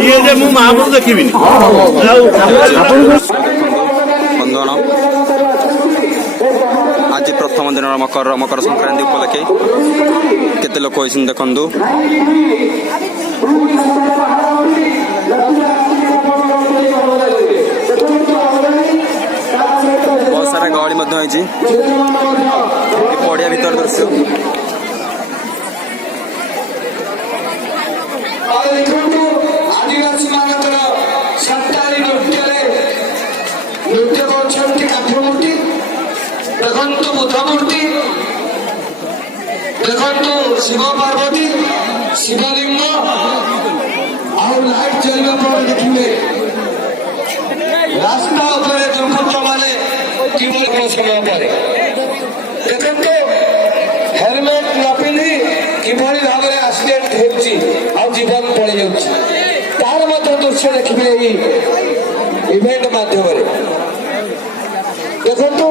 ଇଏ ଯେ ମୁଁ ମହାପୁରୁ ଦେଖିବିନି। ବନ୍ଧୁଗଣ ଆଜି ପ୍ରଥମ ଦିନର ମକର ସଂକ୍ରାନ୍ତି ଉପଲକ୍ଷେ କେତେ ଲୋକ ହୋଇଛନ୍ତି ଦେଖନ୍ତୁ। ବହୁତ ସାରା ଗହଳି ମଧ୍ୟ ହେଇଛି। ପଡ଼ିଆ ଭିତର ଦୃଶ୍ୟ आदिवासी मानकर संताली नृत्य करछन्ति काठ मूर्ति देखन्तु बुद्ध मूर्ति देखन्तु शिव पार्वती शिवलिंग और लाइट जलवा पर देखिए रास्ता उपरे दुर्घटना माने किभଳି समय पर देखन्तु हेलमेट न पिंधि किभଳି भाବରେ एक्सीडेंट ହେଉଛି ଆଉ ଜୀବନ ପଳେଇ ଯାଉଛି ତାର ମଧ୍ୟ ଦୃଶ୍ୟ ଦେଖିବେ ଏହି ଇଭେଣ୍ଟ ମାଧ୍ୟମରେ। ଦେଖନ୍ତୁ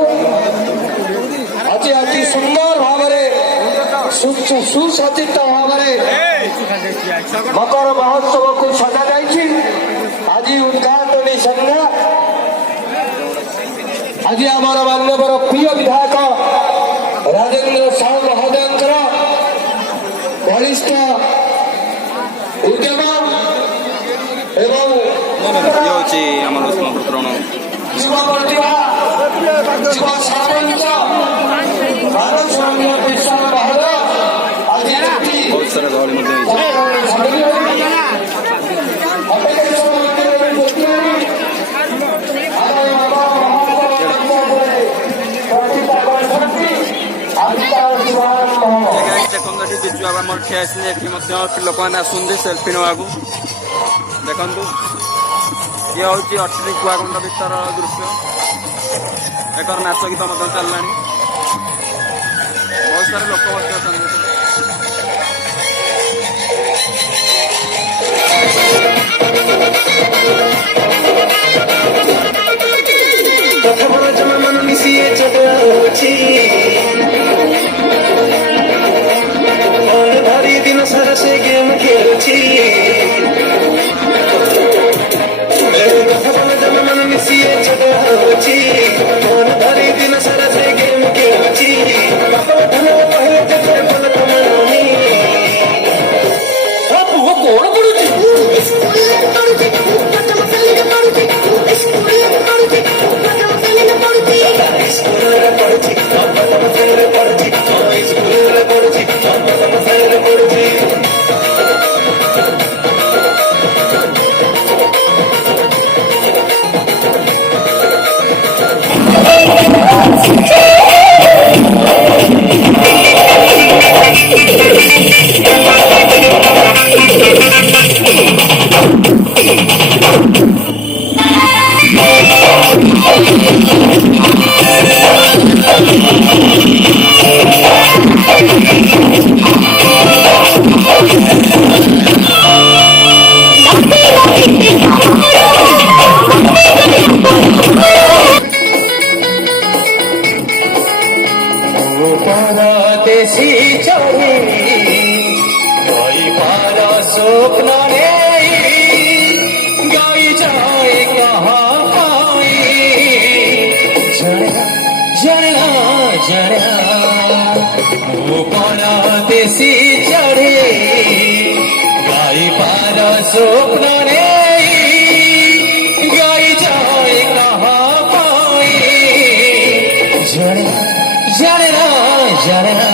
ଆଜି ଅତି ସୁନ୍ଦର ଭାବରେ ସୁସଜ୍ଜିତ ଭାବରେ ମକର ମହୋତ୍ସବକୁ ସଜା ଯାଇଛି। ଆଜି ଉଦ୍ଘାଟନୀ ସନ୍ଧ୍ୟା ଆଜି ଆମର ମାନ୍ୟବର ପ୍ରିୟ ବିଧାୟକ ରାଜେନ୍ଦ୍ର ସାହୁ ମହୋଦୟଙ୍କର ବଳିଷ୍ଠ ଉଦ୍ୟମ ଏବଂ ହେଉଛି ଆମର ସମର୍ପଣ ଯୁବ ପ୍ରତିଭା ଯୁବ ସରପଞ୍ଚ ଭାରତ ବିଶାଳ ମହଲ ଆଜି ବହୁତ ସାରା ଗହଳି ମଧ୍ୟ ହେଇଛି। ଦେଖନ୍ତୁ ଏଠି ବିଜୁ ବାବା ମୋର ଠିଆ ଆସିଲେ ଏଠି ମଧ୍ୟ ଲୋକମାନେ ଆସୁଛନ୍ତି ସେଲ୍ଫି ନେବାକୁ। ଦେଖନ୍ତୁ ଇଏ ହେଉଛି ଅଟ୍ରି କୁଆକୁଣ୍ଡ ଭିତର ଦୃଶ୍ୟ। ଏକର ନାଚ ଗୀତ ମଧ୍ୟ ଚାଲିଲାଣି। ବହୁତ ସାରା ଲୋକ ମଧ୍ୟ ଅଛନ୍ତି। दिन सारा से गेम खेलुची मन मिसिए चढ़ा होची मन भरी दिन सारा से गेम खेलुची पहले जगह फल कमानी अब वो कौन पड़ुची स्कूल पड़ुची पटम पल्ले पड़ुची स्कूल पड़ुची पटम पल्ले पड़ुची स्कूल पड़ुची पटम पल्ले पड़ुची स्कूल पड़ुची पटम पल्ले पड़ुची देसी चढ़ी गई पार स्वप्न गई जाए कहाँ जड़ा जड़ा पार देसी चढ़ी गई पार स्वप्न गई जाए कहाँ जड़ा जड़ा